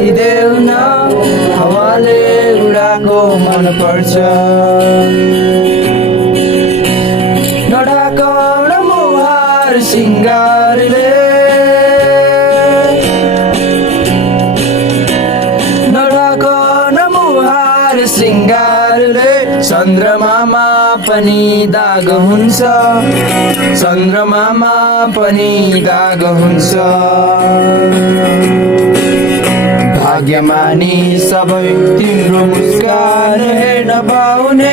उडाइदेऊ न हावाले उडाको मन पर्छ नढाकौँ मुहार सिंगारले सिंगारले चन्द्रमामा पनि दाग हुन्छ चन्द्रमामा पनि दाग हुन्छ भाग्यमानी सबै तिम्रो मुस्कान हेर्न पाउने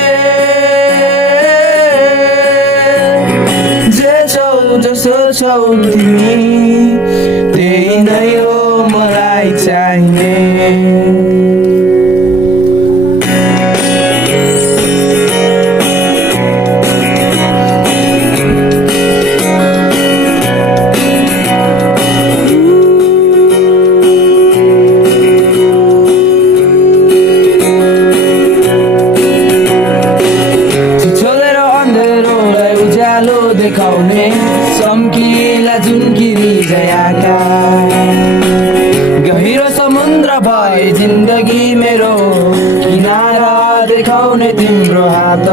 जे छौ जसो छौ तिमी त्यही नै हो मलाई चाहिने देखाउने चम्किला जुनकिरी जयाका गहिरो समुद्र भए जिन्दगी मेरो किनारा देखाउने तिम्रो हात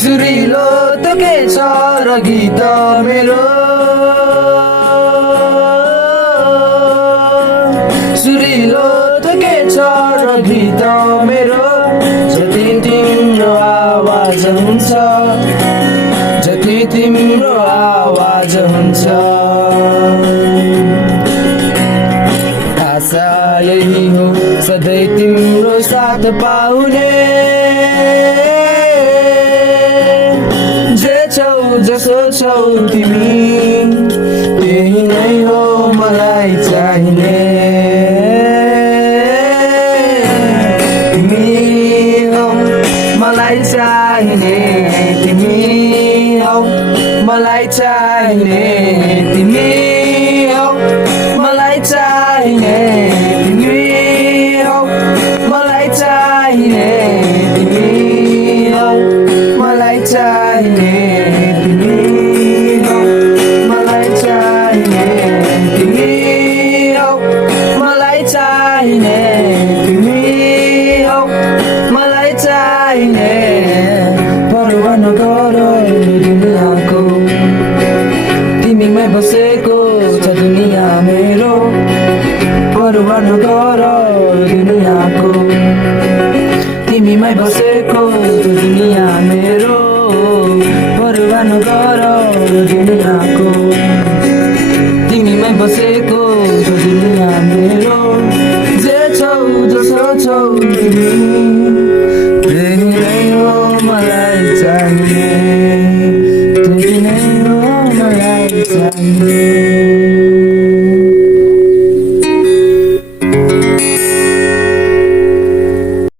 सुरिलो त के छ र गीत मेरो सुरिलो त के छ र गीत मेरो जति तिम्रो आवाज हुन्छ जति तिम्रो आवाज हुन्छ आशा यही हो सधैँ तिम्रो साथ पाउने जे छौ जसो छौ तिमी त्यही नै हो मलाई चाहिने मलाई चाहिने तिमी हौ मलाई चाहिने तिमी हौ मलाई चाहिने तिमी हौ मलाई चाहिने तिमी हौ मलाई चाहिने तिमी हौ मलाई चाहिने तिमी